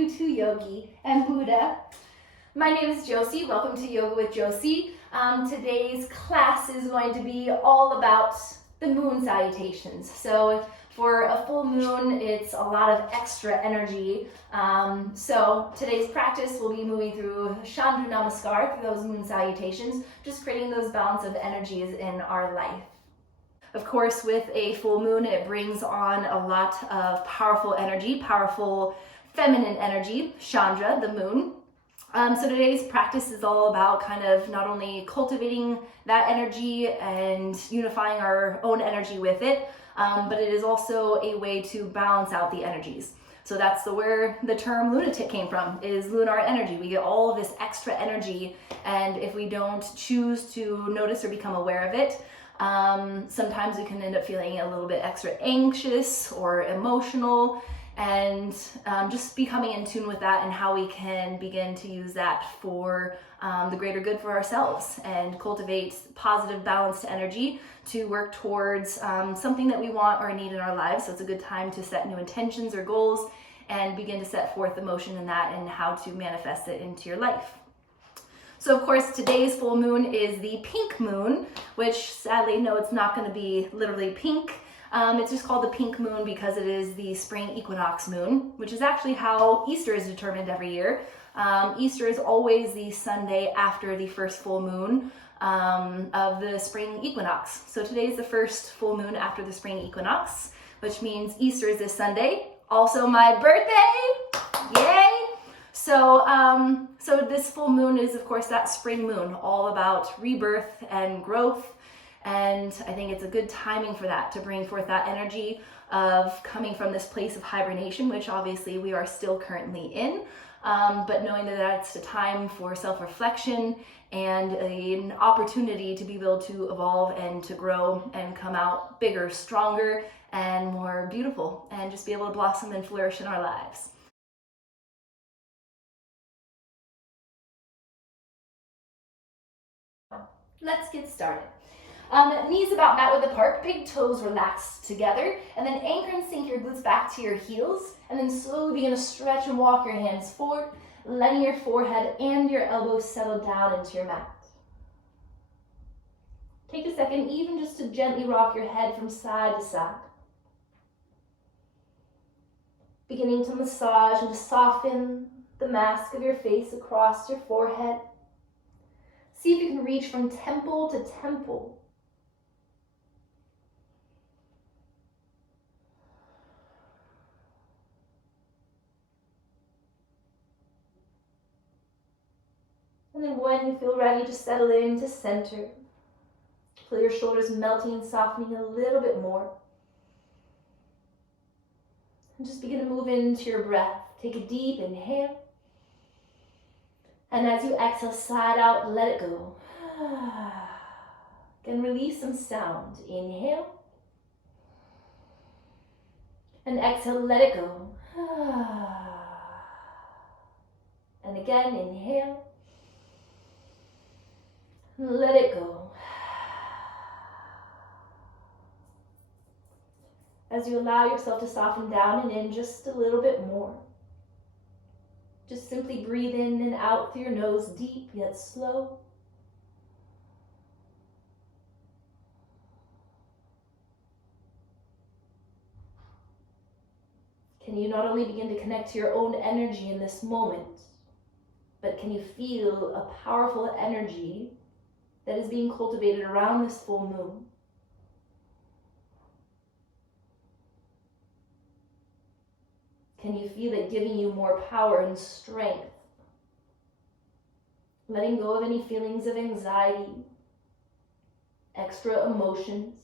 you to Yogi and Buddha. My name is Josie. Welcome to Yoga with Josie. Today's class is going to be all about the moon salutations. So for a full moon, it's a lot of extra energy. So today's practice will be moving through Chandra Namaskar, through those moon salutations, just creating those balance of energies in our life. Of course, with a full moon, it brings on a lot of powerful energy, powerful feminine energy, Chandra, the moon. So today's practice is all about kind of not only cultivating that energy and unifying our own energy with it, but it is also a way to balance out the energies. So that's where the term lunatic came from, is lunar energy. We get all of this extra energy, and if we don't choose to notice or become aware of it, sometimes we can end up feeling a little bit extra anxious or emotional, and just becoming in tune with that and how we can begin to use that for the greater good for ourselves and cultivate positive, balanced energy to work towards something that we want or need in our lives. So it's a good time to set new intentions or goals and begin to set forth emotion in that and how to manifest it into your life. So of course, today's full moon is the pink moon, which sadly, no, it's not going to be literally pink. It's just called the pink moon because it is the spring equinox moon, which is actually how Easter is determined every year. Easter is always the Sunday after the first full moon of the spring equinox. So today is the first full moon after the spring equinox, which means Easter is this Sunday. Also my birthday! Yay! So this full moon is, of course, that spring moon, all about rebirth and growth. And I think it's a good timing for that, to bring forth that energy of coming from this place of hibernation, which obviously we are still currently in, but knowing that that's a time for self-reflection and an opportunity to be able to evolve and to grow and come out bigger, stronger, and more beautiful, and just be able to blossom and flourish in our lives. Let's get started. Knees about mat width apart, big toes relaxed together, and then anchor and sink your glutes back to your heels, and then slowly begin to stretch and walk your hands forward, letting your forehead and your elbows settle down into your mat. Take a second even just to gently rock your head from side to side. Beginning to massage and to soften the mask of your face across your forehead. See if you can reach from temple to temple. And then when you feel ready, just settle into center. Feel your shoulders melting and softening a little bit more. And just begin to move into your breath. Take a deep inhale. And as you exhale, side out, let it go. Again, release some sound. Inhale. And exhale, let it go. And again, inhale. Let it go. As you allow yourself to soften down and in just a little bit more. Just simply breathe in and out through your nose, deep yet slow. Can you not only begin to connect to your own energy in this moment, but can you feel a powerful energy that is being cultivated around this full moon? Can you feel it giving you more power and strength? Letting go of any feelings of anxiety, extra emotions.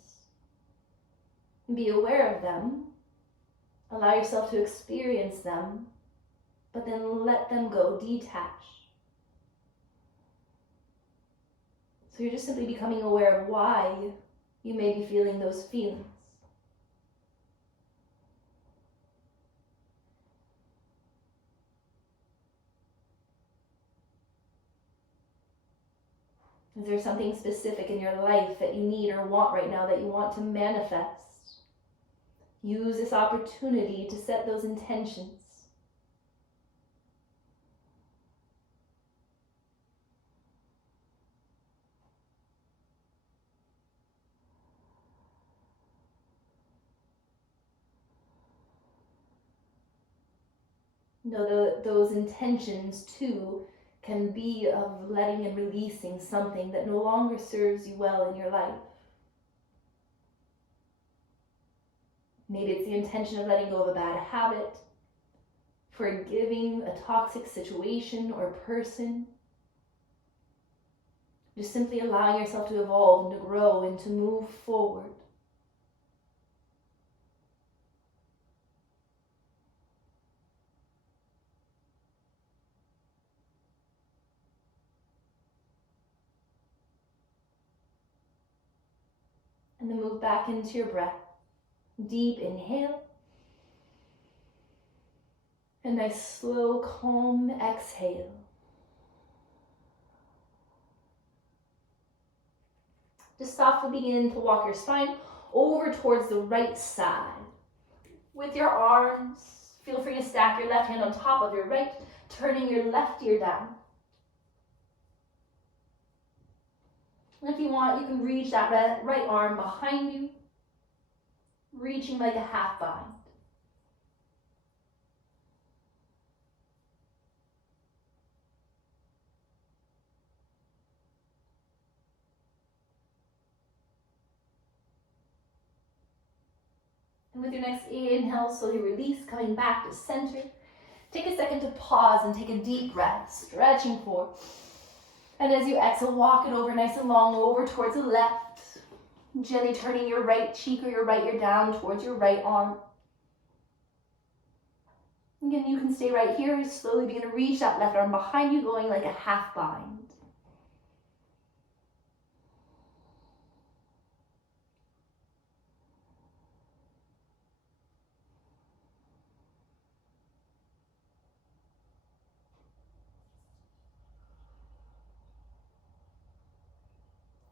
Be aware of them. Allow yourself to experience them, but then let them go, detach. So you're just simply becoming aware of why you may be feeling those feelings. Is there something specific in your life that you need or want right now that you want to manifest? Use this opportunity to set those intentions. Know that those intentions too can be of letting and releasing something that no longer serves you well in your life. Maybe it's the intention of letting go of a bad habit, forgiving a toxic situation or person. Just simply allowing yourself to evolve and to grow and to move forward. And then move back into your breath. Deep inhale. A nice slow, calm exhale. Just softly begin to walk your spine over towards the right side. With your arms, feel free to stack your left hand on top of your right, turning your left ear down. And if you want, you can reach that right arm behind you, reaching like a half bind. And with your next inhale, slowly release, coming back to center. Take a second to pause and take a deep breath, stretching forward. And as you exhale, walk it over nice and long over towards the left. Gently turning your right cheek or your right ear down towards your right arm. Again, you can stay right here. Slowly begin to reach that left arm behind you, going like a half bind.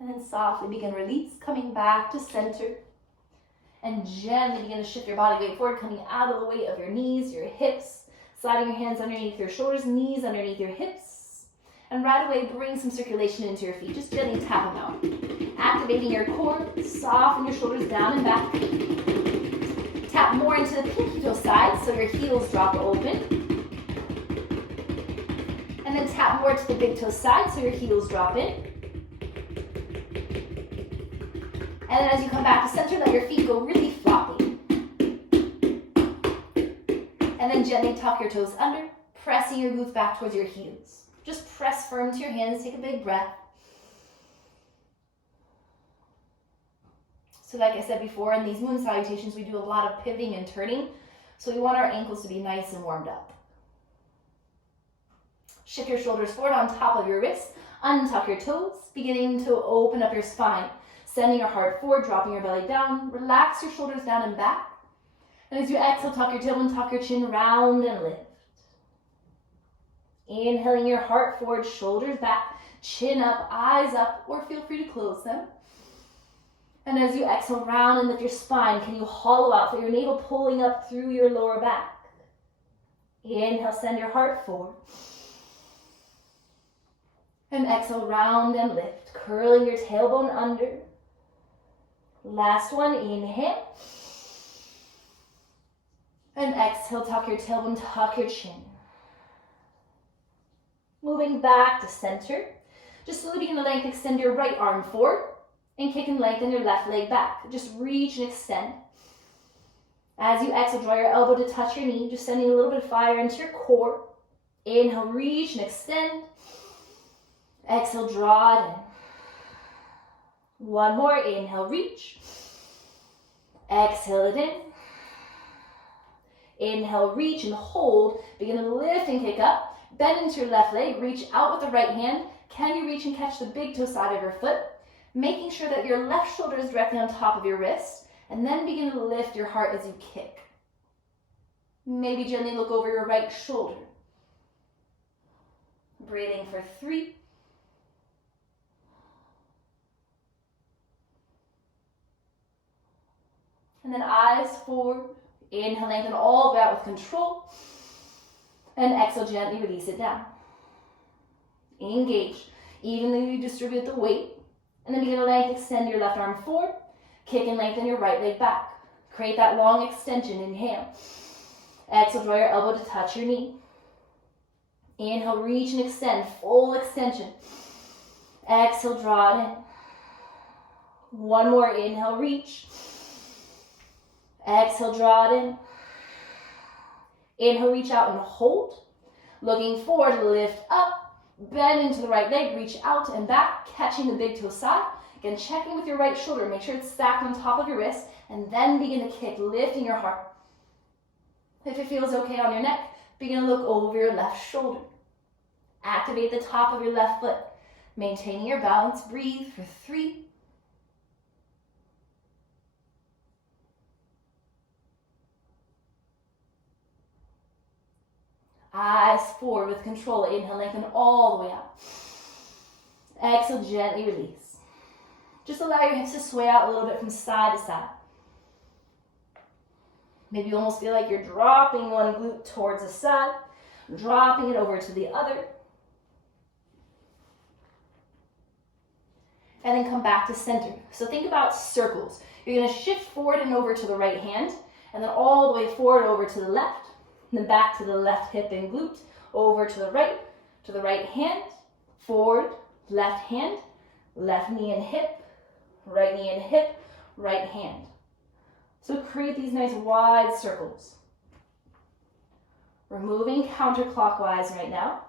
And then softly begin release, coming back to center. And gently begin to shift your body weight forward, coming out of the weight of your knees, your hips, sliding your hands underneath your shoulders, knees underneath your hips. And right away, bring some circulation into your feet. Just gently tap them out. Activating your core, soften your shoulders down and back. Tap more into the pinky toe side so your heels drop open. And then tap more to the big toe side so your heels drop in. And then as you come back to center, let your feet go really floppy. And then gently tuck your toes under, pressing your glutes back towards your heels. Just press firm to your hands, take a big breath. So like I said before, in these moon salutations, we do a lot of pivoting and turning. So we want our ankles to be nice and warmed up. Shift your shoulders forward on top of your wrists, untuck your toes, beginning to open up your spine. Sending your heart forward, dropping your belly down. Relax your shoulders down and back. And as you exhale, tuck your tailbone, tuck your chin, round and lift. Inhaling your heart forward, shoulders back, chin up, eyes up, or feel free to close them. And as you exhale, round and lift your spine. Can you hollow out, feel your navel pulling up through your lower back. Inhale, send your heart forward. And exhale, round and lift, curling your tailbone under. Last one, inhale. And exhale, tuck your tailbone, tuck your chin. Moving back to center. Just slowly begin to length, extend your right arm forward. And kick and lengthen your left leg back. Just reach and extend. As you exhale, draw your elbow to touch your knee. Just sending a little bit of fire into your core. Inhale, reach and extend. Exhale, draw it in. One more, inhale, reach. Exhale it in. Inhale, reach and hold. Begin to lift and kick up. Bend into your left leg, reach out with the right hand. Can you reach and catch the big toe side of your foot? Making sure that your left shoulder is directly on top of your wrist. And then begin to lift your heart as you kick. Maybe gently look over your right shoulder. Breathing for 3. And then eyes forward. Inhale, lengthen all the way out with control. And exhale, gently release it down. Engage. Evenly distribute the weight. And then begin to lengthen, extend your left arm forward. Kick and lengthen your right leg back. Create that long extension. Inhale. Exhale, draw your elbow to touch your knee. Inhale, reach and extend, full extension. Exhale, draw it in. One more, inhale, reach. Exhale, draw it in. Inhale, reach out and hold. Looking forward, lift up, bend into the right leg, reach out and back, catching the big toe side. Again, checking with your right shoulder, make sure it's stacked on top of your wrist, and then begin to kick, lifting your heart. If it feels okay on your neck, begin to look over your left shoulder. Activate the top of your left foot. Maintaining your balance, breathe for 3. Eyes forward with control. Inhale, lengthen all the way out. Exhale, gently release. Just allow your hips to sway out a little bit from side to side. Maybe you almost feel like you're dropping one glute towards the side, dropping it over to the other. And then come back to center. So think about circles. You're going to shift forward and over to the right hand, and then all the way forward over to the left, and then back to the left hip and glute, over to the right hand, forward, left hand, left knee and hip, right knee and hip, right hand. So create these nice wide circles. We're moving counterclockwise right now.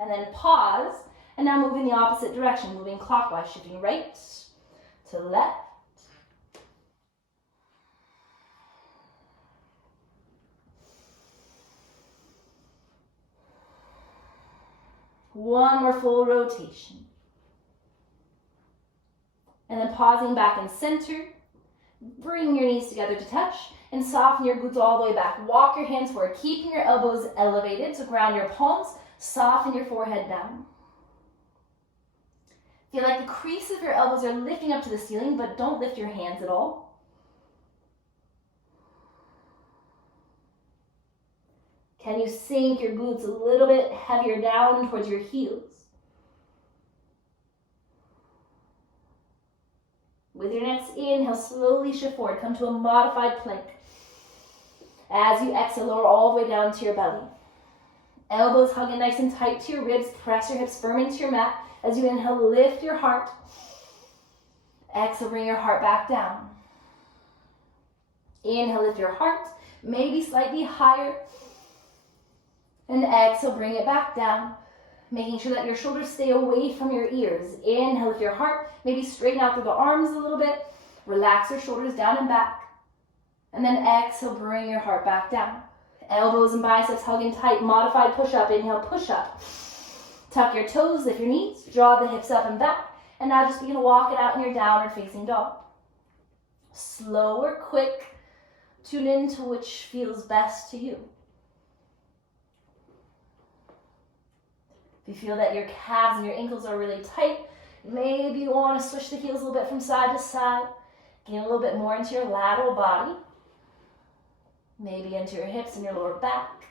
And then pause, and now move in the opposite direction, moving clockwise, shifting right to left. One more full rotation. And then pausing back in center, bring your knees together to touch, and soften your glutes all the way back. Walk your hands forward, keeping your elbows elevated, so ground your palms, soften your forehead down. Feel like the creases of your elbows are lifting up to the ceiling, but don't lift your hands at all. Can you sink your glutes a little bit heavier down towards your heels? With your next inhale, slowly shift forward. Come to a modified plank. As you exhale, lower all the way down to your belly. Elbows hugging nice and tight to your ribs. Press your hips firm into your mat. As you inhale, lift your heart. Exhale, bring your heart back down. Inhale, lift your heart, maybe slightly higher. And exhale, bring it back down. Making sure that your shoulders stay away from your ears. Inhale, lift your heart, maybe straighten out through the arms a little bit. Relax your shoulders down and back. And then exhale, bring your heart back down. Elbows and biceps hugging tight, modified push-up. Inhale, push-up. Tuck your toes, lift your knees, draw the hips up and back. And now just begin to walk it out in your downward facing dog. Slow or quick, tune into which feels best to you. If you feel that your calves and your ankles are really tight, maybe you want to switch the heels a little bit from side to side. Gain a little bit more into your lateral body. Maybe into your hips and your lower back.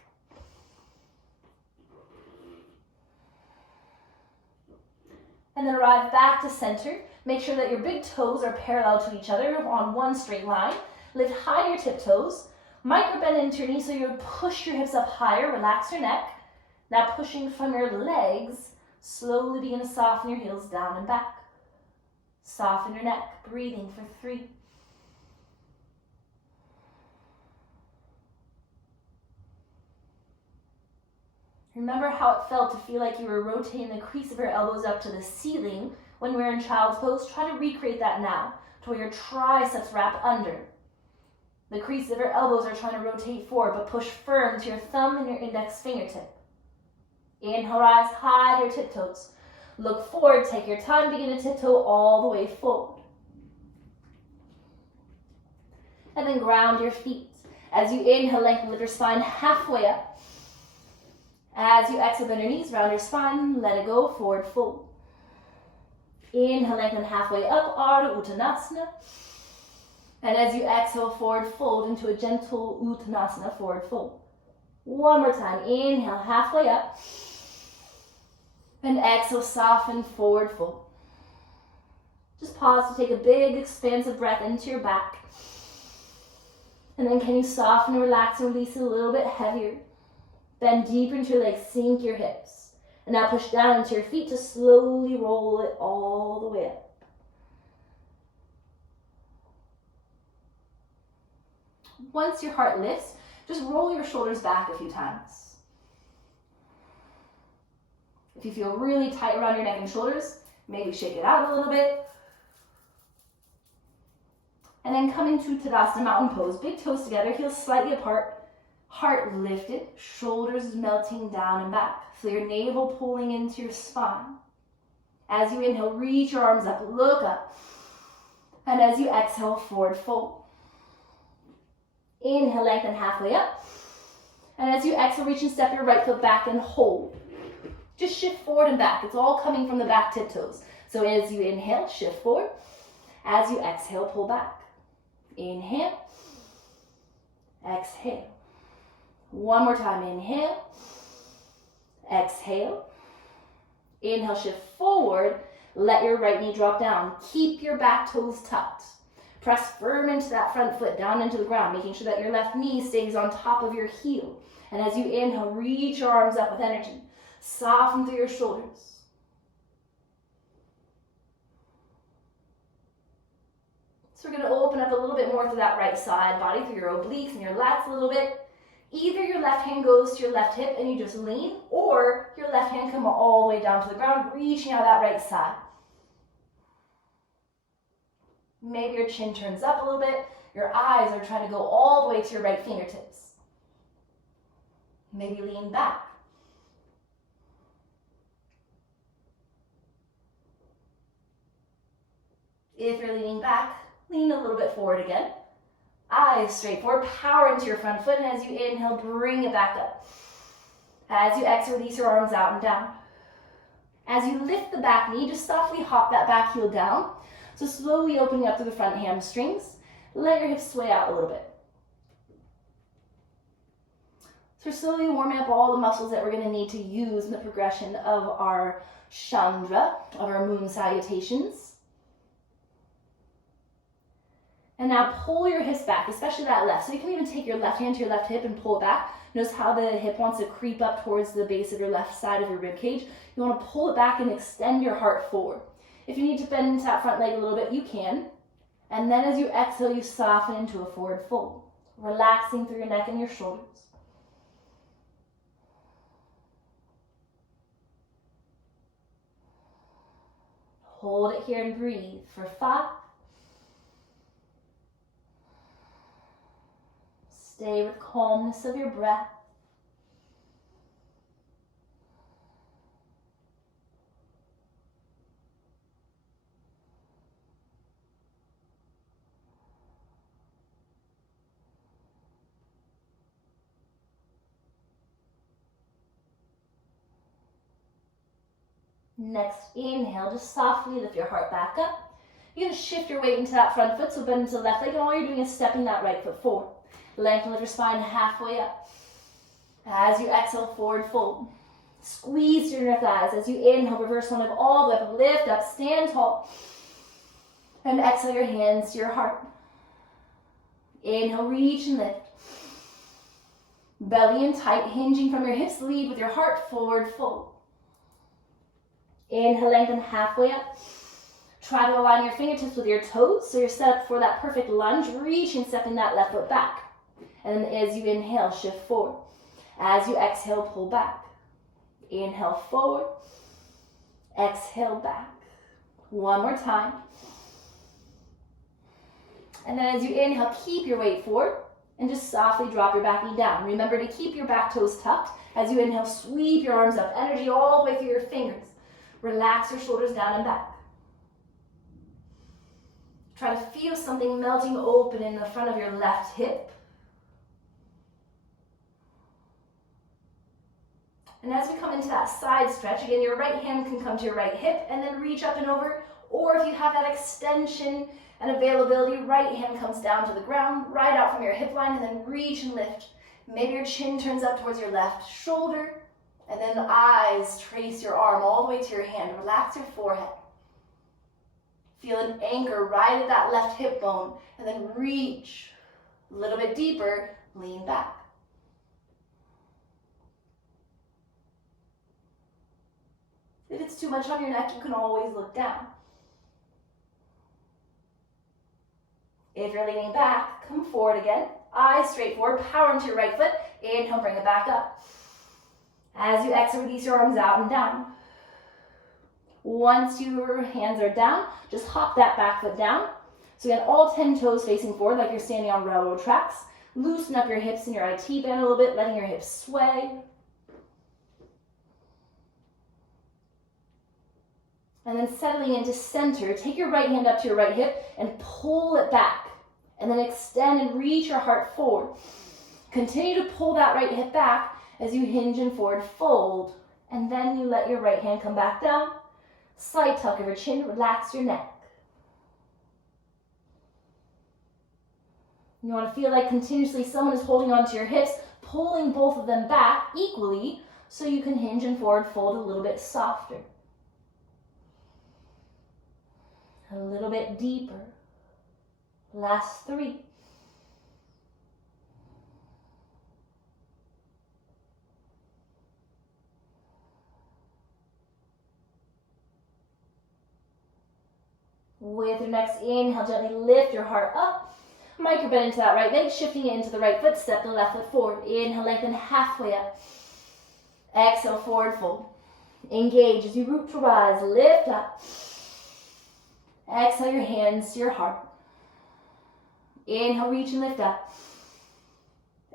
And then arrive back to center. Make sure that your big toes are parallel to each other on one straight line. Lift high your tiptoes. Micro bend into your knees so you push your hips up higher. Relax your neck. Now pushing from your legs, slowly begin to soften your heels down and back. Soften your neck, breathing for 3. Remember how it felt to feel like you were rotating the crease of your elbows up to the ceiling when we were in child's pose. Try to recreate that now, to where your triceps wrap under. The crease of your elbows are trying to rotate forward, but push firm to your thumb and your index fingertip. Inhale, rise high to your tiptoes. Look forward, take your time, begin to tiptoe all the way forward. And then ground your feet. As you inhale, lengthen your spine halfway up. As you exhale, bend your knees, round your spine, let it go, forward fold. Inhale, lengthen halfway up, Ardha Uttanasana. And as you exhale, forward fold into a gentle Uttanasana, forward fold. One more time, inhale, halfway up. And exhale, soften, forward fold. Just pause to take a big, expansive breath into your back. And then can you soften, relax, and release it a little bit heavier? Bend deeper into your legs, sink your hips. And now push down into your feet to slowly roll it all the way up. Once your heart lifts, just roll your shoulders back a few times. If you feel really tight around your neck and shoulders, maybe shake it out a little bit. And then come into Tadasana Mountain Pose. Big toes together, heels slightly apart, heart lifted, shoulders melting down and back. Feel your navel pulling into your spine. As you inhale, reach your arms up, look up. And as you exhale, forward fold. Inhale, lengthen halfway up. And as you exhale, reach and step your right foot back and hold. Just shift forward and back. It's all coming from the back tiptoes. So as you inhale, shift forward. As you exhale, pull back. Inhale. Exhale. One more time. Inhale. Exhale. Inhale, shift forward. Let your right knee drop down. Keep your back toes tucked. Press firm into that front foot, down into the ground, making sure that your left knee stays on top of your heel. And as you inhale, reach your arms up with energy. Soften through your shoulders. So we're going to open up a little bit more through that right side body, through your obliques and your lats a little bit. Either your left hand goes to your left hip and you just lean, or your left hand come all the way down to the ground, reaching out that right side. Maybe your chin turns up a little bit. Your eyes are trying to go all the way to your right fingertips. Maybe lean back. If you're leaning back, lean a little bit forward again. Eyes straight forward, power into your front foot, and as you inhale, bring it back up. As you exhale, release your arms out and down. As you lift the back knee, just softly hop that back heel down. So slowly opening up through the front hamstrings. Let your hips sway out a little bit. So we're slowly warming up all the muscles that we're going to need to use in the progression of our Chandra, of our moon salutations. And now pull your hips back, especially that left. So you can even take your left hand to your left hip and pull it back. Notice how the hip wants to creep up towards the base of your left side of your rib cage. You want to pull it back and extend your heart forward. If you need to bend into that front leg a little bit, you can. And then as you exhale, you soften into a forward fold, relaxing through your neck and your shoulders. Hold it here and breathe for 5. Stay with calmness of your breath. Next inhale, just softly lift your heart back up. You're going to shift your weight into that front foot, so bend into the left leg, and all you're doing is stepping that right foot forward. Lengthen with your spine halfway up. As you exhale, forward fold. Squeeze your inner thighs. As you inhale, reverse one of all the way up, lift up, stand tall. And exhale your hands to your heart. Inhale, reach and lift. Belly in tight, hinging from your hips, lead with your heart, forward fold. Inhale, lengthen halfway up. Try to align your fingertips with your toes, so you're set up for that perfect lunge, reach and stepping that left foot back. And then as you inhale, shift forward. As you exhale, pull back. Inhale, forward. Exhale, back. One more time. And then as you inhale, keep your weight forward and just softly drop your back knee down. Remember to keep your back toes tucked. As you inhale, sweep your arms up. Energy all the way through your fingers. Relax your shoulders down and back. Try to feel something melting open in the front of your left hip. And as we come into that side stretch, again, your right hand can come to your right hip and then reach up and over. Or if you have that extension and availability, right hand comes down to the ground, right out from your hip line, and then reach and lift. Maybe your chin turns up towards your left shoulder, and then the eyes trace your arm all the way to your hand. Relax your forehead. Feel an anchor right at that left hip bone, and then reach, A little bit deeper, lean back. If it's too much on your neck, you can always look down. If you're leaning back, come forward again. Eyes straight forward, power into your right foot. Inhale, bring it back up. As you exhale, release your arms out and down. Once your hands are down, just hop that back foot down. So again, all 10 toes facing forward like you're standing on railroad tracks. Loosen up your hips and your IT band a little bit, letting your hips sway. And then settling into center, take your right hand up to your right hip and pull it back. And then extend and reach your heart forward. Continue to pull that right hip back as you hinge and forward fold. And then you let your right hand come back down. Slight tuck of your chin, relax your neck. You want to feel like continuously someone is holding onto your hips, pulling both of them back equally so you can hinge and forward fold a little bit softer. A little bit deeper. Last 3. With your next inhale, gently lift your heart up. Micro bend into that right leg, shifting it into the right foot, step the left foot forward. Inhale, lengthen halfway up. Exhale, forward fold. Engage as you root to rise, lift up. Exhale your hands to your heart. Inhale, reach and lift up.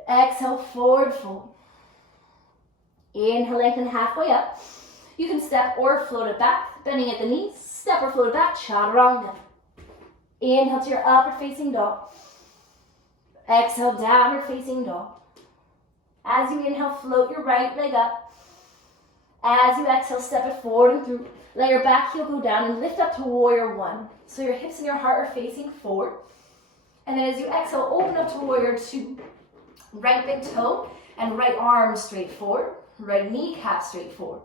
Exhale, forward fold. Inhale, lengthen halfway up. You can step or float it back, bending at the knees. Step or float it back, chaturanga. Inhale to your upward facing dog. Exhale, downward facing dog. As you inhale, float your right leg up. As you exhale, step it forward and through. Let your back heel go down and lift up to warrior 1. So your hips and your heart are facing forward. And then as you exhale, open up to warrior 2. Right big toe and right arm straight forward. Right kneecap straight forward.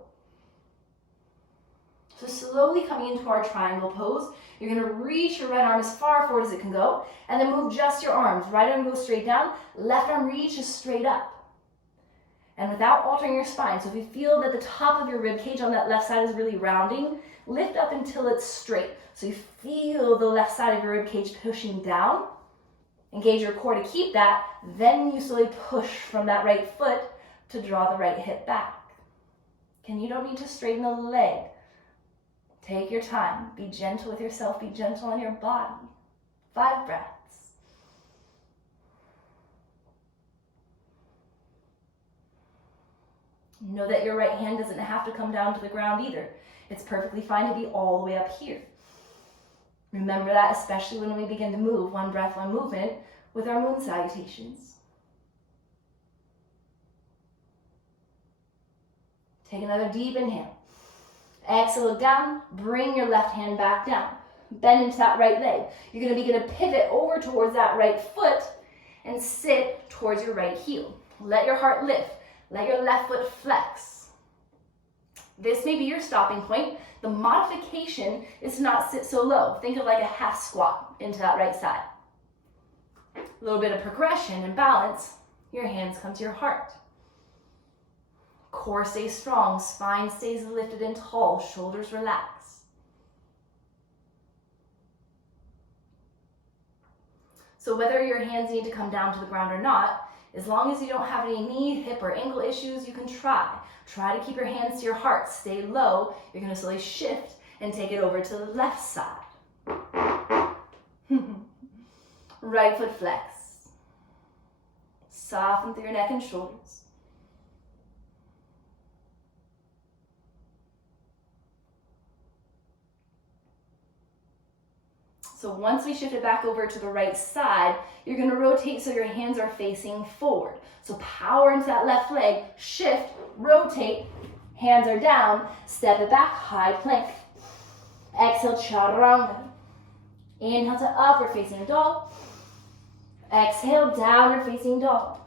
So slowly coming into our triangle pose, you're going to reach your right arm as far forward as it can go, and then move just your arms. Right arm goes straight down, left arm reaches straight up. And without altering your spine, so if you feel that the top of your rib cage on that left side is really rounding, lift up until it's straight. So you feel the left side of your rib cage pushing down. Engage your core to keep that, then you slowly push from that right foot to draw the right hip back. You don't need to straighten the leg. Take your time. Be gentle with yourself. Be gentle on your body. 5 breaths. Know that your right hand doesn't have to come down to the ground either. It's perfectly fine to be all the way up here. Remember that, especially when we begin to move. 1 breath, 1 movement with our moon salutations. Take another deep inhale. Exhale, look down, bring your left hand back down. Bend into that right leg. You're going to begin to pivot over towards that right foot and sit towards your right heel. Let your heart lift. Let your left foot flex. This may be your stopping point. The modification is to not sit so low. Think of like a half squat into that right side. A little bit of progression and balance. Your hands come to your heart. Core stays strong, spine stays lifted and tall, shoulders relax. So whether your hands need to come down to the ground or not, as long as you don't have any knee, hip, or ankle issues, you can try. Try to keep your hands to your heart, stay low. You're going to slowly shift and take it over to the left side. Right foot flex. Soften through your neck and shoulders. So once we shift it back over to the right side, you're going to rotate so your hands are facing forward. So power into that left leg, shift, rotate, hands are down, step it back, high plank. Exhale, chaturanga. Inhale to upward facing dog. Exhale, downward facing dog.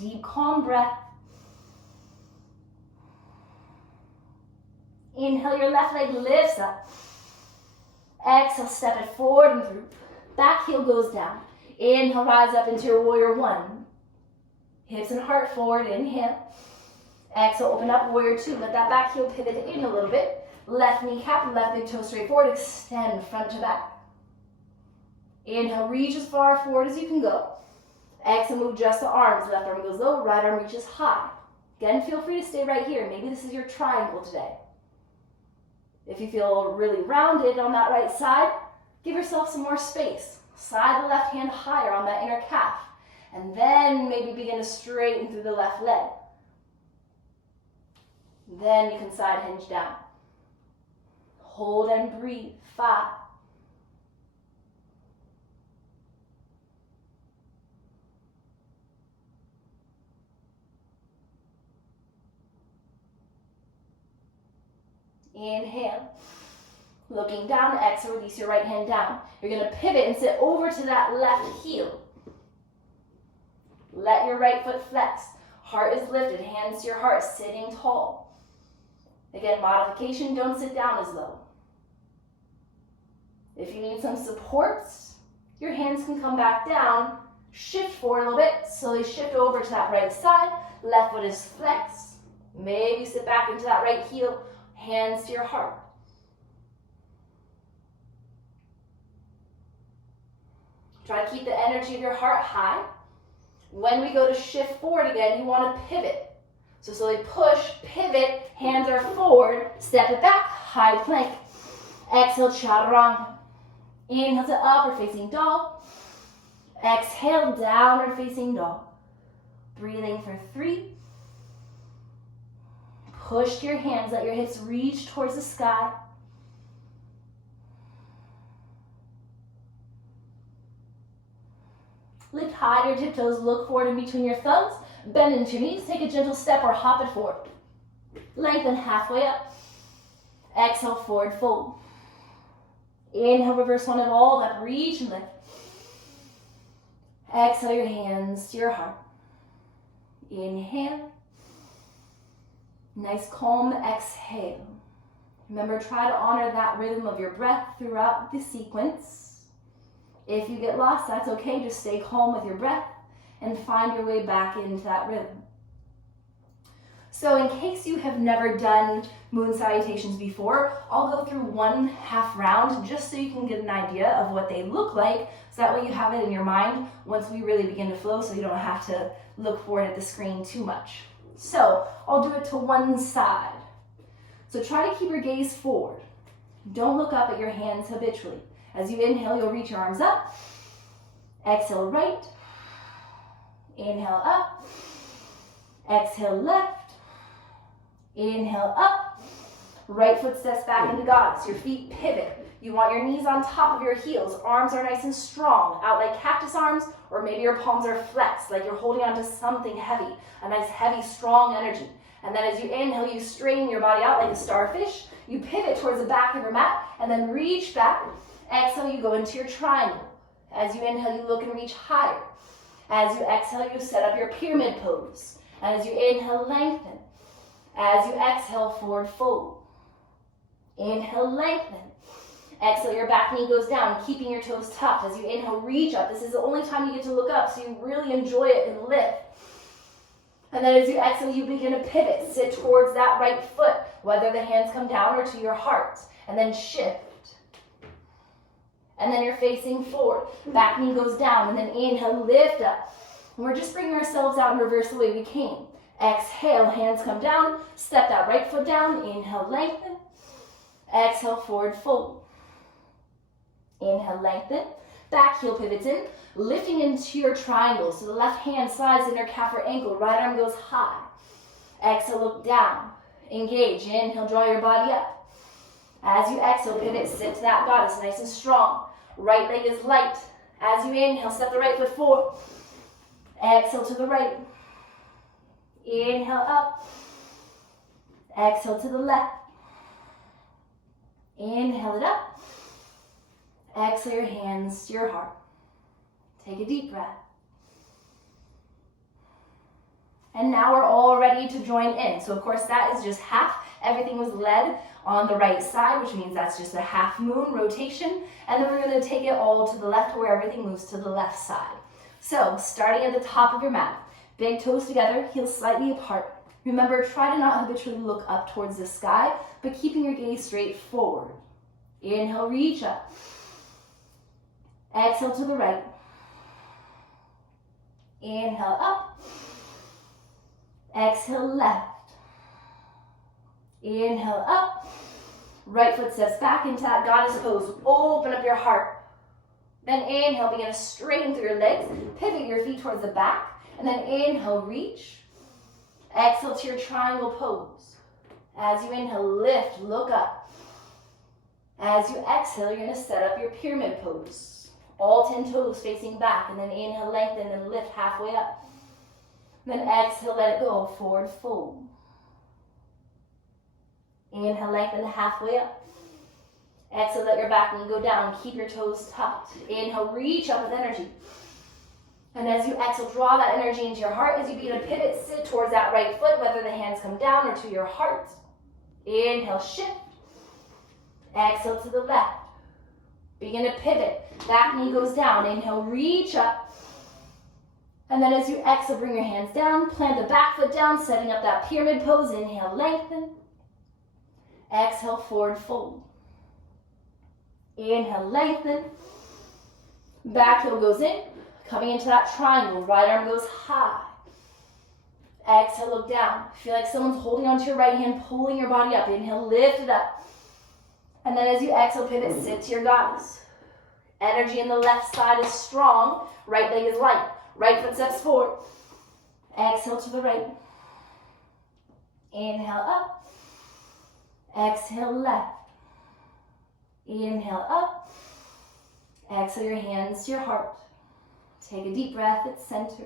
Deep, calm breath. Inhale, your left leg lifts up. Exhale, step it forward and through. Back heel goes down. Inhale, rise up into your warrior one. Hips and heart forward, inhale. Exhale, open up, warrior two. Let that back heel pivot in a little bit. Left kneecap, left big toe straight forward. Extend front to back. Inhale, reach as far forward as you can go. Exhale, move just the arms. Left arm goes low, right arm reaches high. Again, feel free to stay right here. Maybe this is your triangle today. If you feel really rounded on that right side, give yourself some more space. Slide the left hand higher on that inner calf. And then maybe begin to straighten through the left leg. Then you can side hinge down. Hold and breathe. 5. Inhale. Looking down, exhale, release your right hand down. You're going to pivot and sit over to that left heel. Let your right foot flex. Heart is lifted, hands to your heart, sitting tall. Again, modification, don't sit down as low. If you need some support, your hands can come back down, shift forward a little bit, slowly shift over to that right side. Left foot is flexed. Maybe sit back into that right heel, hands to your heart. Try to keep the energy of your heart high. When we go to shift forward again, you want to pivot. So slowly push, pivot, hands are forward, step it back, high plank. Exhale, chaturanga. Inhale to upward facing dog. Exhale, downward facing dog. Breathing for 3. Push your hands, let your hips reach towards the sky. Lift high your tiptoes, look forward in between your thumbs. Bend into your knees, take a gentle step or hop it forward. Lengthen halfway up. Exhale, forward fold. Inhale, reverse one of all up, reach and lift. Exhale your hands to your heart. Inhale. Nice calm exhale. Remember, try to honor that rhythm of your breath throughout the sequence. If you get lost, that's okay. Just stay calm with your breath and find your way back into that rhythm. So in case you have never done moon salutations before, I'll go through one half round just so you can get an idea of what they look like, so that way you have it in your mind once we really begin to flow, so you don't have to look forward at the screen too much. So I'll do it to one side. So try to keep your gaze forward. Don't look up at your hands habitually. As you inhale, you'll reach your arms up. Exhale right. Inhale up. Exhale left. Inhale up. Right foot steps back into goddess. Your feet pivot. You want your knees on top of your heels. Arms are nice and strong, out like cactus arms, or maybe your palms are flexed, like you're holding onto something heavy. A nice, heavy, strong energy. And then as you inhale, you straighten your body out like a starfish. You pivot towards the back of your mat, and then reach back. Exhale, you go into your triangle. As you inhale, you look and reach higher. As you exhale, you set up your pyramid pose. And as you inhale, lengthen. As you exhale, forward fold. Inhale, lengthen. Exhale, your back knee goes down, keeping your toes tucked. As you inhale, reach up. This is the only time you get to look up, so you really enjoy it and lift. And then as you exhale, you begin to pivot. Sit towards that right foot, whether the hands come down or to your heart. And then shift. And then you're facing forward. Back knee goes down, and then inhale, lift up. And we're just bringing ourselves out in reverse the way we came. Exhale, hands come down. Step that right foot down. Inhale, lengthen. Exhale, forward fold. Inhale, lengthen. Back heel pivots in. Lifting into your triangle. So the left hand slides inner calf or ankle. Right arm goes high. Exhale, look down. Engage. Inhale, draw your body up. As you exhale, pivot, sit to that goddess, nice and strong. Right leg is light. As you inhale, step the right foot forward. Exhale to the right. Inhale up. Exhale to the left. Inhale it up. Exhale your hands to your heart. Take a deep breath. And now we're all ready to join in. So of course that is just half. Everything was led on the right side, which means that's just a half moon rotation. And then we're going to take it all to the left where everything moves to the left side. So starting at the top of your mat, big toes together, heels slightly apart. Remember, try to not habitually look up towards the sky, but keeping your gaze straight forward. Inhale, reach up. Exhale to the right. Inhale up. Exhale left. Inhale up. Right foot steps back into that goddess pose. Open up your heart. Then inhale, begin to straighten through your legs. Pivot your feet towards the back. And then inhale, reach. Exhale to your triangle pose. As you inhale, lift, look up. As you exhale, you're going to set up your pyramid pose. All 10 toes facing back. And then inhale, lengthen, and lift halfway up. Then exhale, let it go, forward fold. Inhale, lengthen halfway up. Exhale, let your back knee go down. Keep your toes tucked. Inhale, reach up with energy. And as you exhale, draw that energy into your heart. As you begin to pivot, sit towards that right foot, whether the hands come down or to your heart. Inhale, shift. Exhale to the left. Begin to pivot. Back knee goes down. Inhale, reach up. And then as you exhale, bring your hands down. Plant the back foot down, setting up that pyramid pose. Inhale, lengthen. Exhale, forward fold. Inhale, lengthen. Back heel goes in. Coming into that triangle. Right arm goes high. Exhale, look down. Feel like someone's holding onto your right hand, pulling your body up. Inhale, lift it up. And then as you exhale, pivot, sit to your goddess. Energy in the left side is strong. Right leg is light. Right foot steps forward. Exhale to the right. Inhale up. Exhale left. Inhale up. Exhale your hands to your heart. Take a deep breath at center.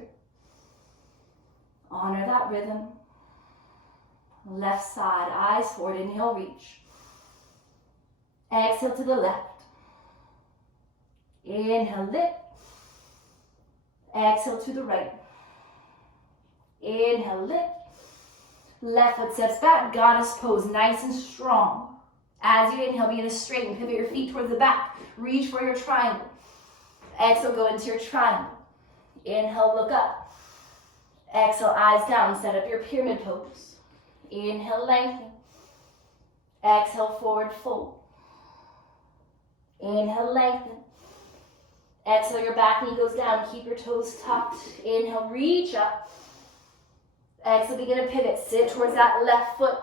Honor that rhythm. Left side, eyes forward. Inhale, reach. Exhale to the left. Inhale, lift. Exhale to the right. Inhale, lift. Left foot steps back, goddess pose, nice and strong. As you inhale, begin to straighten, pivot your feet towards the back. Reach for your triangle. Exhale, go into your triangle. Inhale, look up. Exhale, eyes down, set up your pyramid pose. Inhale, lengthen. Exhale, forward fold. Inhale, lengthen. Exhale, your back knee goes down. Keep your toes tucked. Inhale, reach up. Exhale, begin to pivot. Sit towards that left foot.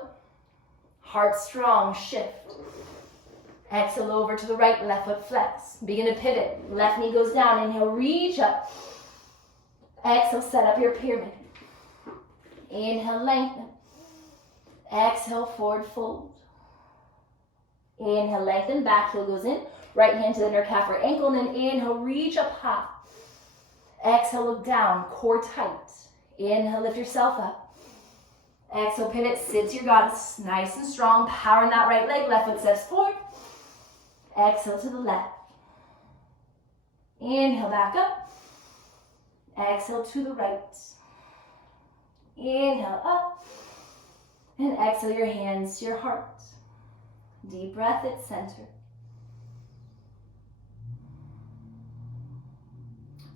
Heart strong, shift. Exhale over to the right, left foot flex. Begin to pivot. Left knee goes down. Inhale, reach up. Exhale, set up your pyramid. Inhale, lengthen. Exhale, forward fold. Inhale, lengthen. Back heel goes in. Right hand to the inner calf or ankle. And then inhale, reach up high. Exhale, look down. Core tight. Inhale, lift yourself up. Exhale, pivot. Sit to your goddess. Nice and strong. Power in that right leg. Left foot steps forward. Exhale to the left. Inhale, back up. Exhale to the right. Inhale up. And exhale your hands to your heart. Deep breath at center.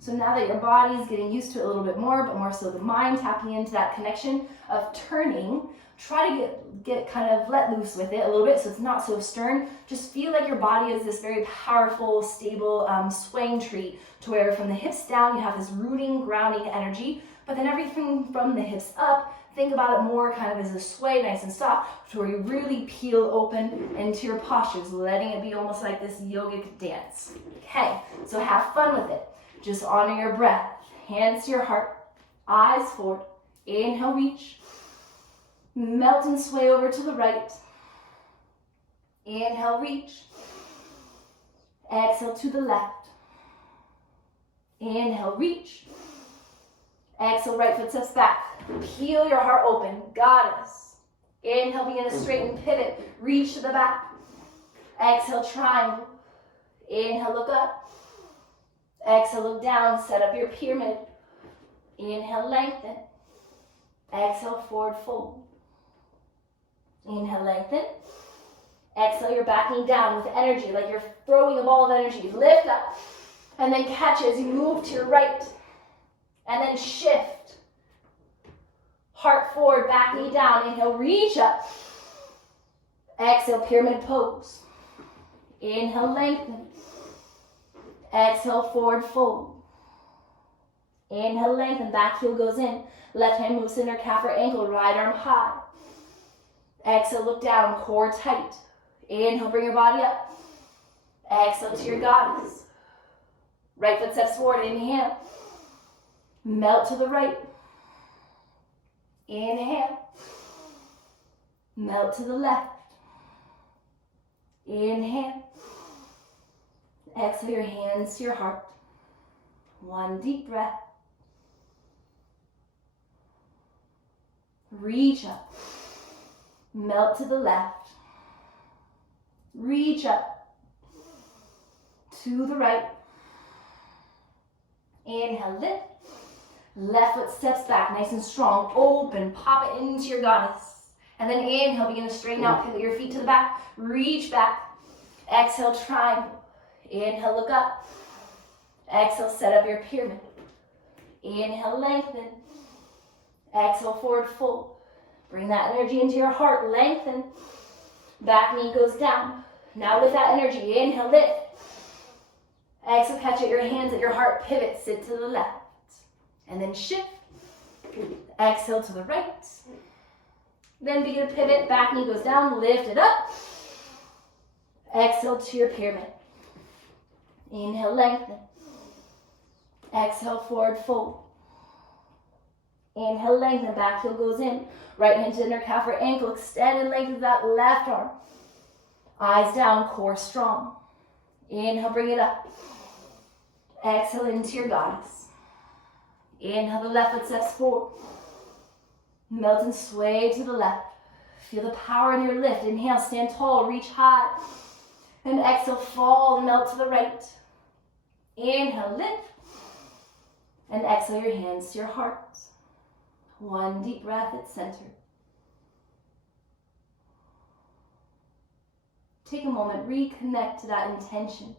So now that your body is getting used to it a little bit more, but more so the mind, tapping into that connection of turning, try to get kind of let loose with it a little bit so it's not so stern. Just feel like your body is this very powerful, stable swaying tree to where from the hips down you have this rooting, grounding energy, but then everything from the hips up, think about it more kind of as a sway, nice and soft, to where you really peel open into your postures, letting it be almost like this yogic dance. Okay, so have fun with it. Just honor your breath. Hands to your heart. Eyes forward. Inhale, reach. Melt and sway over to the right. Inhale, reach. Exhale to the left. Inhale, reach. Exhale, right foot steps back. Peel your heart open. Goddess. Inhale, begin to straighten, pivot. Reach to the back. Exhale, triangle. Inhale, look up. Exhale, look down, set up your pyramid. Inhale, lengthen. Exhale, forward fold. Inhale, lengthen. Exhale, you're backing down with energy, like you're throwing a ball of energy. Lift up, and then catch it as you move to your right. And then shift. Heart forward, back knee down. Inhale, reach up. Exhale, pyramid pose. Inhale, lengthen. Exhale, forward fold. Inhale, lengthen, back heel goes in. Left hand moves inner calf or ankle, right arm high. Exhale, look down, core tight. Inhale, bring your body up. Exhale to your goddess. Right foot steps forward, inhale. Melt to the right. Inhale. Melt to the left. Inhale. Exhale your hands to your heart. One deep breath. Reach up. Melt to the left. Reach up. To the right. Inhale, lift. Left foot steps back, nice and strong. Open, pop it into your goddess. And then inhale, begin to straighten out, pivot your feet to the back. Reach back. Exhale, triangle. Inhale, look up. Exhale, set up your pyramid. Inhale, lengthen. Exhale, forward fold. Bring that energy into your heart, lengthen. Back knee goes down. Now with that energy, inhale, lift. Exhale, catch at your hands at your heart, pivot, sit to the left. And then shift. Exhale to the right. Then begin to pivot, back knee goes down, lift it up. Exhale to your pyramid. Inhale, lengthen. Exhale, forward fold. Inhale, lengthen, back heel goes in. Right hand to inner calf or ankle, extend and lengthen that left arm. Eyes down, core strong. Inhale, bring it up. Exhale into your goddess. Inhale, the left foot steps forward. Melt and sway to the left. Feel the power in your lift. Inhale, stand tall, reach high. And exhale, fall and melt to the right. Inhale, lift. And exhale your hands to your heart. One deep breath at center. Take a moment, reconnect to that intention.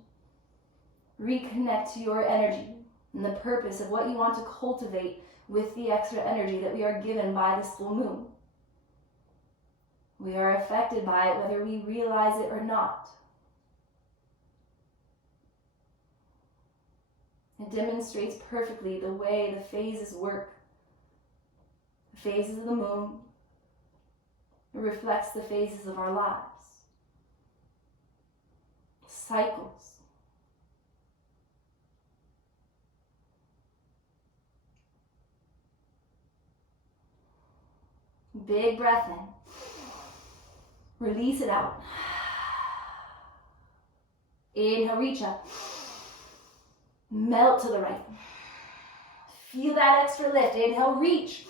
Reconnect to your energy and the purpose of what you want to cultivate with the extra energy that we are given by this full moon. We are affected by it whether we realize it or not. It demonstrates perfectly the way the phases work. The phases of the moon. It reflects the phases of our lives. Cycles. Big breath in. Release it out. Inhale, reach up. Melt to the right. Feel that extra lift. Inhale, reach.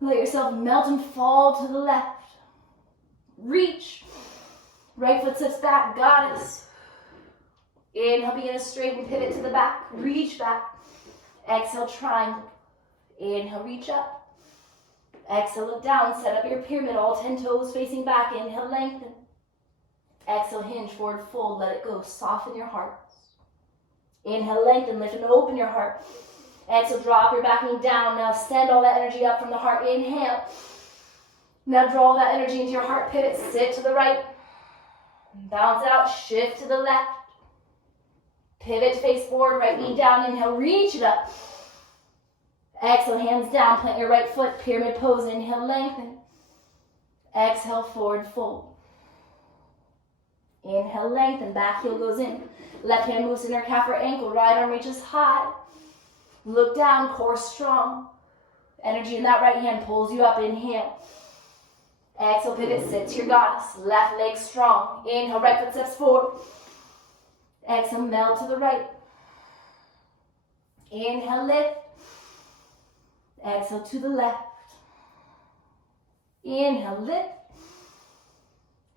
Let yourself melt and fall to the left. Reach. Right foot sits back, goddess. Inhale, begin to straighten, pivot to the back. Reach back. Exhale, triangle. Inhale, reach up. Exhale, look down, set up your pyramid, all 10 toes facing back. Inhale, lengthen. Exhale, hinge, forward fold, let it go. Soften your heart. Inhale, lengthen, lift and open your heart. Exhale, drop your back knee down. Now send all that energy up from the heart. Inhale. Now draw that energy into your heart. Pivot, sit to the right. Bounce it out, shift to the left. Pivot to face forward, right knee down. Inhale, reach it up. Exhale, hands down, plant your right foot, pyramid pose. Inhale, lengthen. Exhale, forward fold. Inhale, lengthen, back heel goes in. Left hand moves inner calf or ankle, right arm reaches high. Look down, core strong. Energy in that right hand pulls you up. Inhale. Exhale, pivot, sit to your goddess. Left leg strong. Inhale, right foot steps forward. Exhale, melt to the right. Inhale, lift. Exhale to the left. Inhale, lift.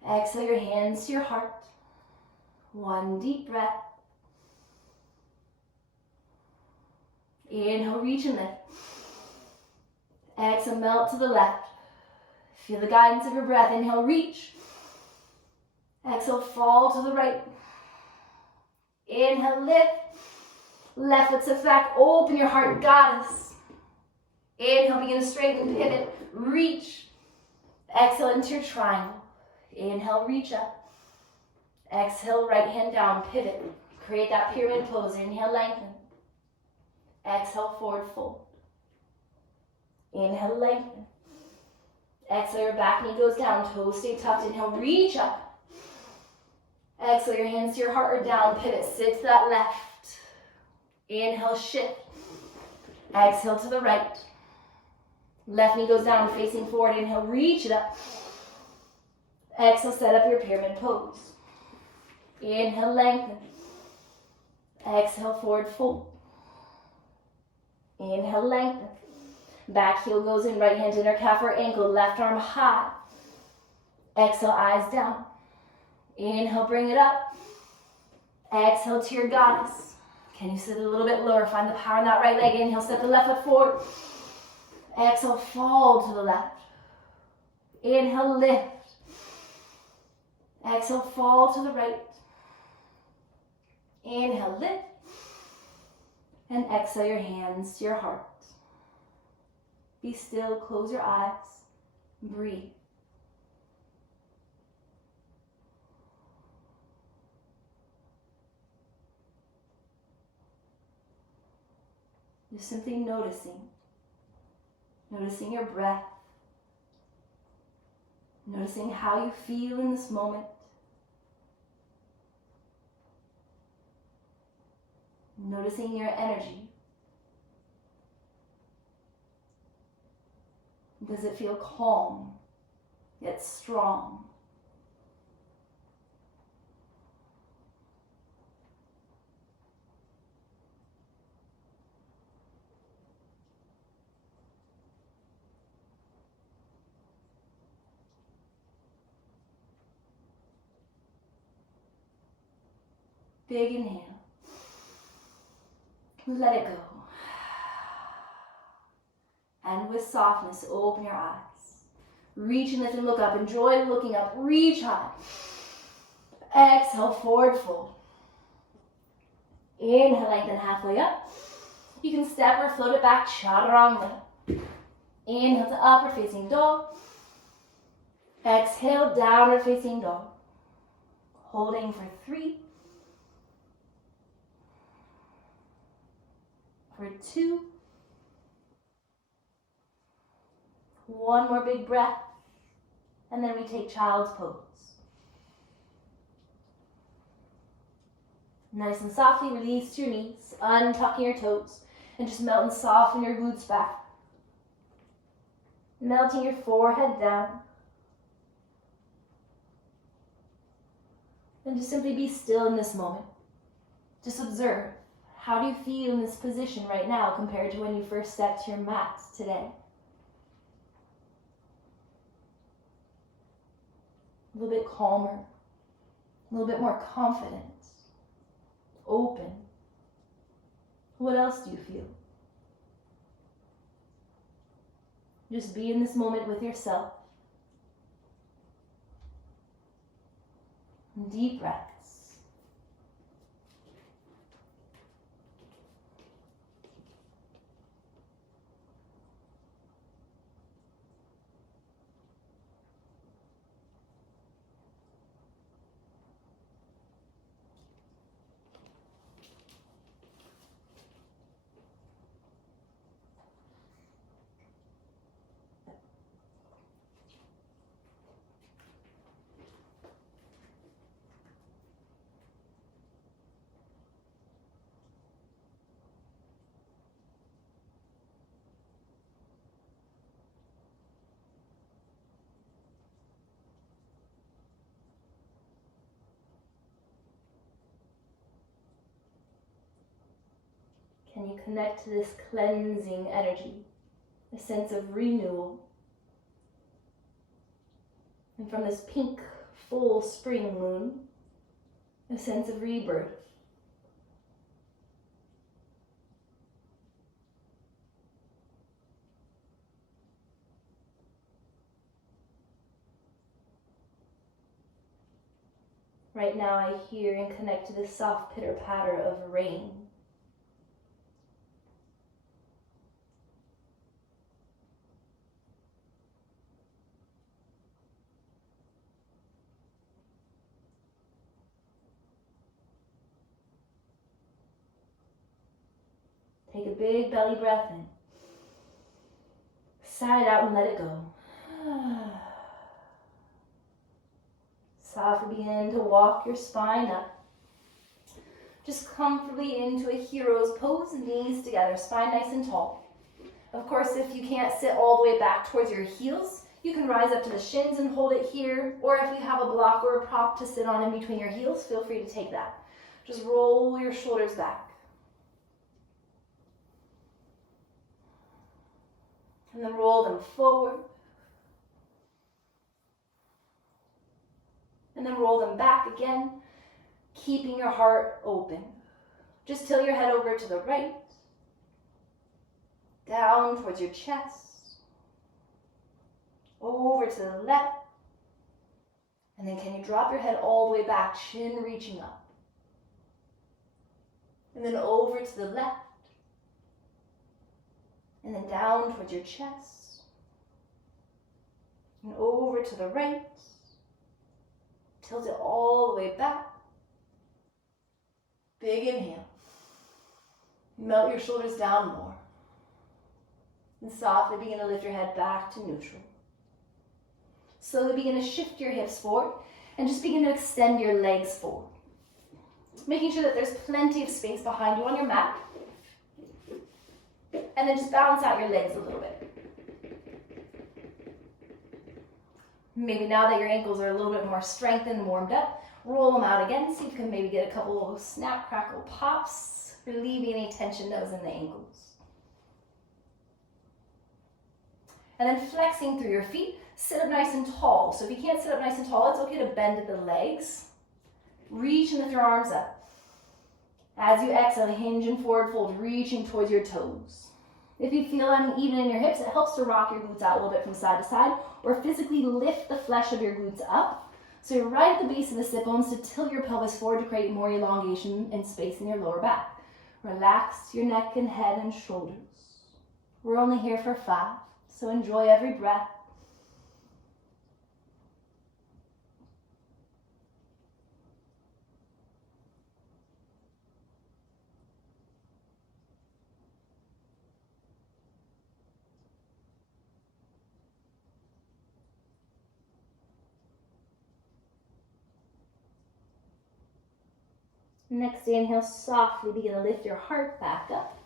Exhale your hands to your heart. One deep breath. Inhale, reach and lift. Exhale, melt to the left. Feel the guidance of your breath. Inhale, reach. Exhale, fall to the right. Inhale, lift. Left foot steps back. Open your heart, goddess. Inhale, begin to straighten, pivot, reach. Exhale into your triangle. Inhale, reach up. Exhale, right hand down, pivot. Create that pyramid pose. Inhale, lengthen. Exhale, forward fold. Inhale, lengthen. Exhale, your back knee goes down, toes stay tucked. Inhale, reach up. Exhale, your hands to your heart or down, pivot, sit to that left. Inhale, shift. Exhale to the right. Left knee goes down, facing forward. Inhale, reach it up. Exhale, set up your pyramid pose. Inhale, lengthen. Exhale, forward fold. Inhale, lengthen. Back heel goes in, right hand inner calf or ankle, left arm high. Exhale, eyes down. Inhale, bring it up. Exhale to your goddess. Can you sit a little bit lower? Find the power in that right leg. Inhale, step the left foot forward. Exhale, fall to the left. Inhale, lift. Exhale, fall to the right. Inhale, lift. And exhale your hands to your heart. Be still, close your eyes, breathe. Just simply noticing your breath, noticing how you feel in this moment. Noticing your energy. Does it feel calm, yet strong? Big inhale. Let it go. And with softness, open your eyes. Reach and lift and look up. Enjoy looking up. Reach high. Exhale, forward fold. Inhale, lengthen halfway up. You can step or float it back, chaturanga. Inhale to upward facing dog. Exhale, downward facing dog. Holding for 3. For 2. One more big breath, and then we take child's pose. Nice and softly release your knees, untucking your toes, and just melt and soften your glutes back. Melting your forehead down. And just simply be still in this moment. Just observe. How do you feel in this position right now compared to when you first stepped to your mat today? A little bit calmer, a little bit more confident, open. What else do you feel? Just be in this moment with yourself. Deep breaths. Can you connect to this cleansing energy, a sense of renewal? And from this pink, full spring moon, a sense of rebirth. Right now I hear and connect to the soft pitter-patter of rain. Take a big belly breath in. Sigh it out and let it go. Softly begin to walk your spine up. Just comfortably into a hero's pose, knees together, spine nice and tall. Of course, if you can't sit all the way back towards your heels, you can rise up to the shins and hold it here, or if you have a block or a prop to sit on in between your heels, feel free to take that. Just roll your shoulders back. And then roll them forward. And then roll them back again, keeping your heart open. Just tilt your head over to the right, down towards your chest, over to the left, and then can you drop your head all the way back, chin reaching up, and then over to the left, and then down towards your chest, and over to the right. Tilt it all the way back. Big inhale. Melt your shoulders down more. And softly begin to lift your head back to neutral. Slowly begin to shift your hips forward and just begin to extend your legs forward. Making sure that there's plenty of space behind you on your mat. And then just balance out your legs a little bit. Maybe now that your ankles are a little bit more strengthened and warmed up, roll them out again. See if you can maybe get a couple of snap, crackle, pops, relieving any tension that was in the ankles. And then flexing through your feet, sit up nice and tall. So if you can't sit up nice and tall, it's okay to bend at the legs. Reach and lift your arms up. As you exhale, hinge and forward fold, reaching towards your toes. If you feel uneven in your hips, it helps to rock your glutes out a little bit from side to side, or physically lift the flesh of your glutes up. So you're right at the base of the sit bones to tilt your pelvis forward to create more elongation and space in your lower back. Relax your neck and head and shoulders. We're only here for 5, so enjoy every breath. Next inhale, softly begin to lift your heart back up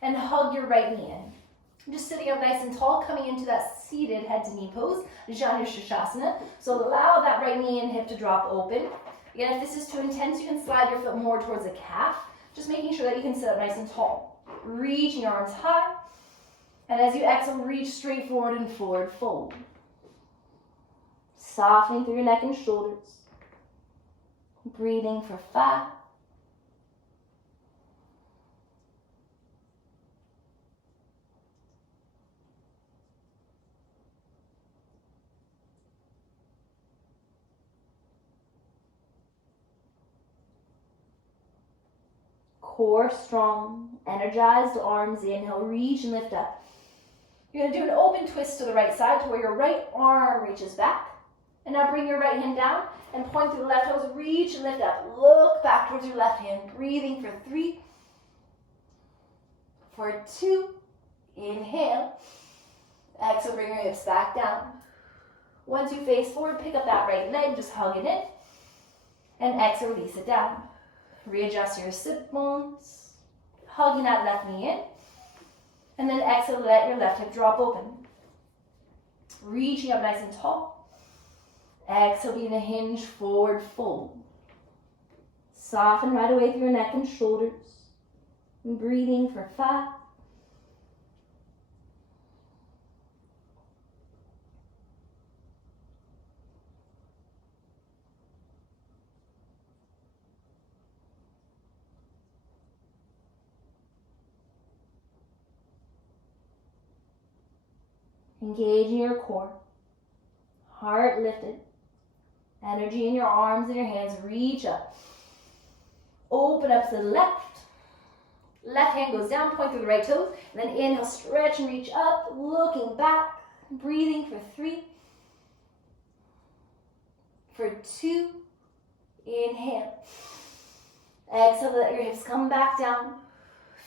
and hug your right knee in. Just sitting up nice and tall, coming into that seated head to knee pose, Janu Shasana. So allow that right knee and hip to drop open. Again, if this is too intense, you can slide your foot more towards the calf, just making sure that you can sit up nice and tall. Reaching your arms high, and as you exhale, reach straight forward and forward fold. Softening through your neck and shoulders. Breathing for 5. Core strong, energized, arms inhale, reach and lift up. You're going to do an open twist to the right side to where your right arm reaches back. And now bring your right hand down and point through the left toes, reach and lift up. Look back towards your left hand, breathing for 3, for 2, inhale. Exhale, bring your hips back down. Once you face forward, pick up that right leg, just hug it in. And exhale, release it down. Readjust your sit bones, hugging that left knee in. And then exhale, let your left hip drop open. Reaching up nice and tall. Exhale, begin to hinge, forward fold. Soften right away through your neck and shoulders. And breathing for 5. Engaging your core, heart lifted. Energy in your arms and your hands. Reach up. Open up to the left. Left hand goes down, point through the right toes. And then inhale, stretch and reach up, looking back. Breathing for 3. For 2. Inhale. Exhale, let your hips come back down.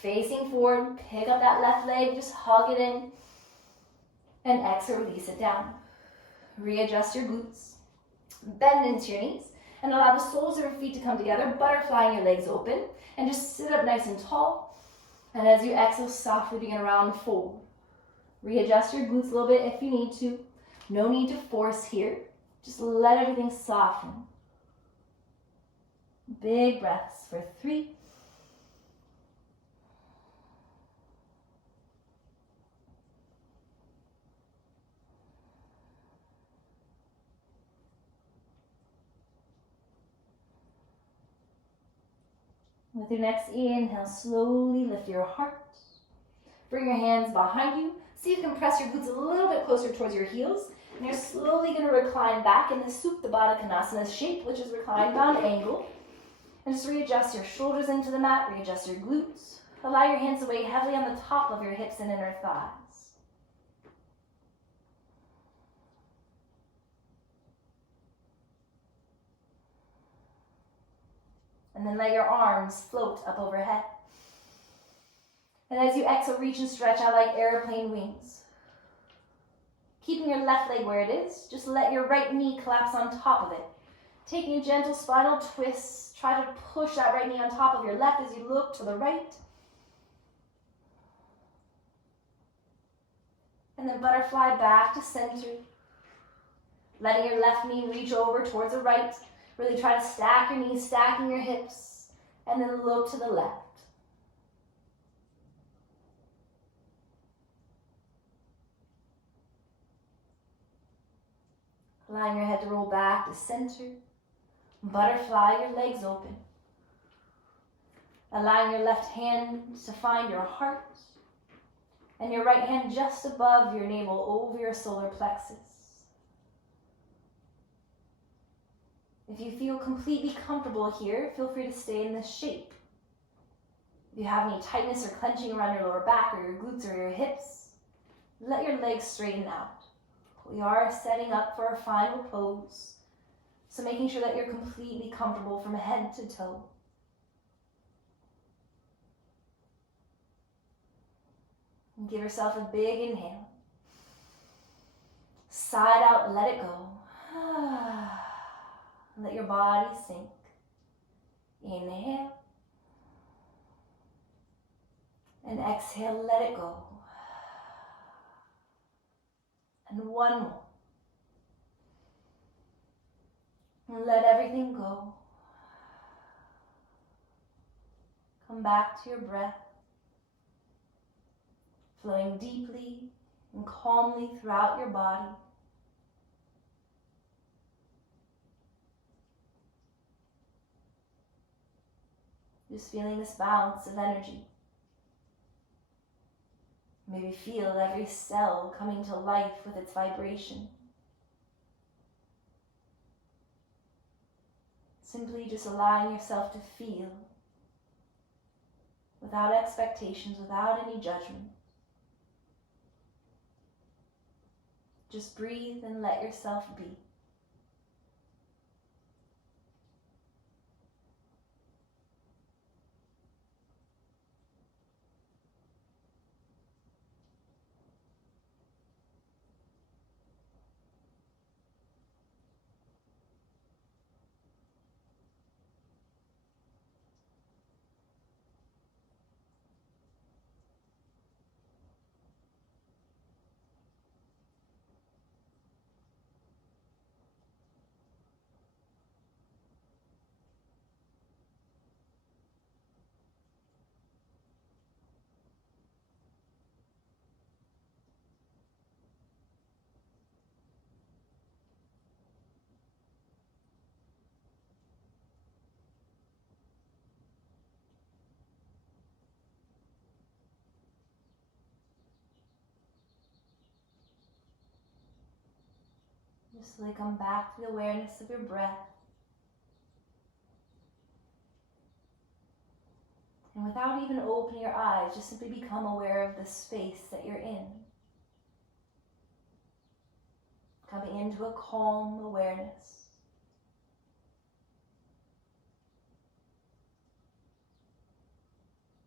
Facing forward, pick up that left leg, just hug it in. And exhale, release it down. Readjust your glutes. Bend into your knees. And allow the soles of your feet to come together, butterflying your legs open. And just sit up nice and tall. And as you exhale, softly begin a round fold. Readjust your glutes a little bit if you need to. No need to force here. Just let everything soften. Big breaths for 3. With your next inhale, slowly lift your heart. Bring your hands behind you. See if you can press your glutes a little bit closer towards your heels. And you're slowly going to recline back in the Supta Baddha Konasana shape, which is reclined bound angle. And just readjust your shoulders into the mat, readjust your glutes. Allow your hands to weigh heavily on the top of your hips and inner thighs. And then let your arms float up overhead. And as you exhale, reach and stretch out like airplane wings. Keeping your left leg where it is, just let your right knee collapse on top of it. Taking a gentle spinal twist, try to push that right knee on top of your left as you look to the right. And then butterfly back to center. Letting your left knee reach over towards the right. Really try to stack your knees, stacking your hips, and then look to the left. Allowing your head to roll back to center. Butterfly your legs open. Allowing your left hand to find your heart. And your right hand just above your navel, over your solar plexus. If you feel completely comfortable here, feel free to stay in this shape. If you have any tightness or clenching around your lower back or your glutes or your hips, let your legs straighten out. We are setting up for our final pose, so making sure that you're completely comfortable from head to toe. And give yourself a big inhale. Side out, let it go. Let your body sink. Inhale. And exhale, let it go. And one more. And let everything go. Come back to your breath, flowing deeply and calmly throughout your body. Just feeling this bounce of energy. Maybe feel every cell coming to life with its vibration. Simply just allowing yourself to feel without expectations, without any judgment. Just breathe and let yourself be. Just slowly come back to the awareness of your breath. And without even opening your eyes, just simply become aware of the space that you're in. Coming into a calm awareness.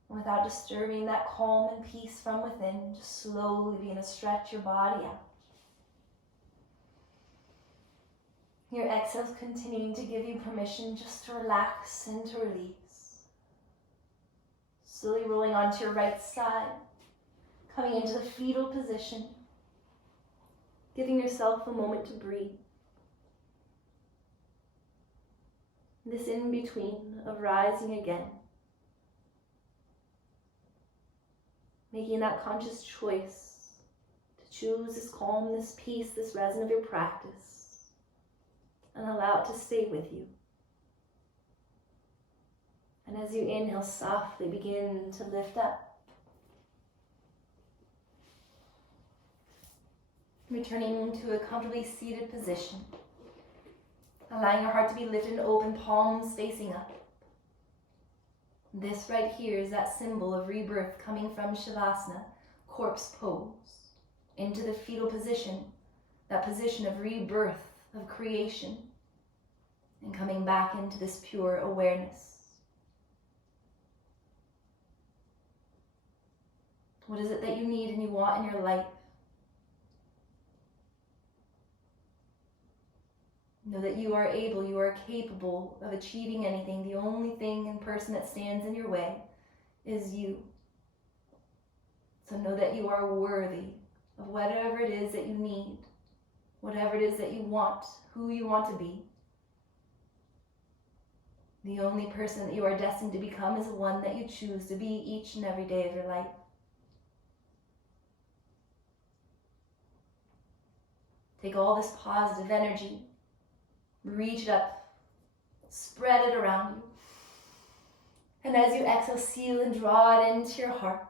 And without disturbing that calm and peace from within, just slowly begin to stretch your body out. Your exhales continuing to give you permission just to relax and to release. Slowly rolling onto your right side, coming into the fetal position, giving yourself a moment to breathe. This in-between of rising again, making that conscious choice to choose this calm, this peace, this resin of your practice, and allow it to stay with you. And as you inhale, softly begin to lift up. Returning to a comfortably seated position. Allowing your heart to be lifted and open, palms facing up. This right here is that symbol of rebirth coming from Shavasana, corpse pose, into the fetal position, that position of rebirth, of creation, and coming back into this pure awareness. What is it that you need and you want in your life? Know that you are able, you are capable of achieving anything. The only thing and person that stands in your way is you. So know that you are worthy of whatever it is that you need, whatever it is that you want, who you want to be. The only person that you are destined to become is the one that you choose to be each and every day of your life. Take all this positive energy, reach it up, spread it around you. And as you exhale, seal and draw it into your heart.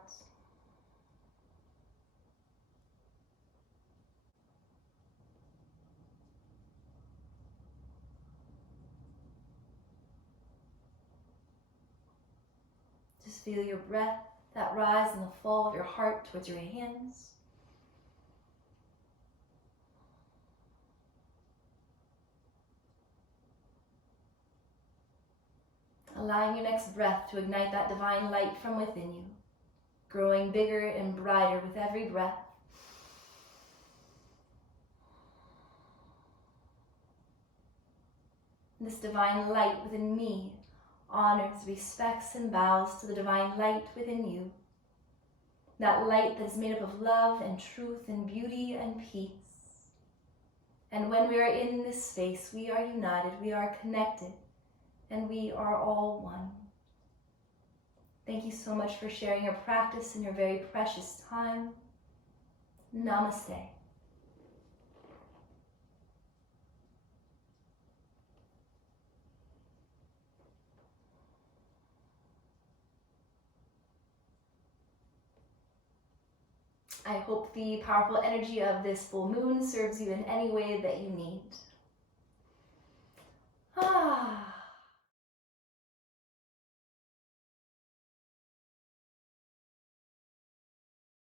Just feel your breath, that rise and the fall of your heart towards your hands. Allowing your next breath to ignite that divine light from within you, growing bigger and brighter with every breath. This divine light within me honors, respects, and bows to the divine light within you. That light that is made up of love and truth and beauty and peace. And when we are in this space, we are united, we are connected, and we are all one. Thank you so much for sharing your practice and your very precious time. Namaste. I hope the powerful energy of this full moon serves you in any way that you need.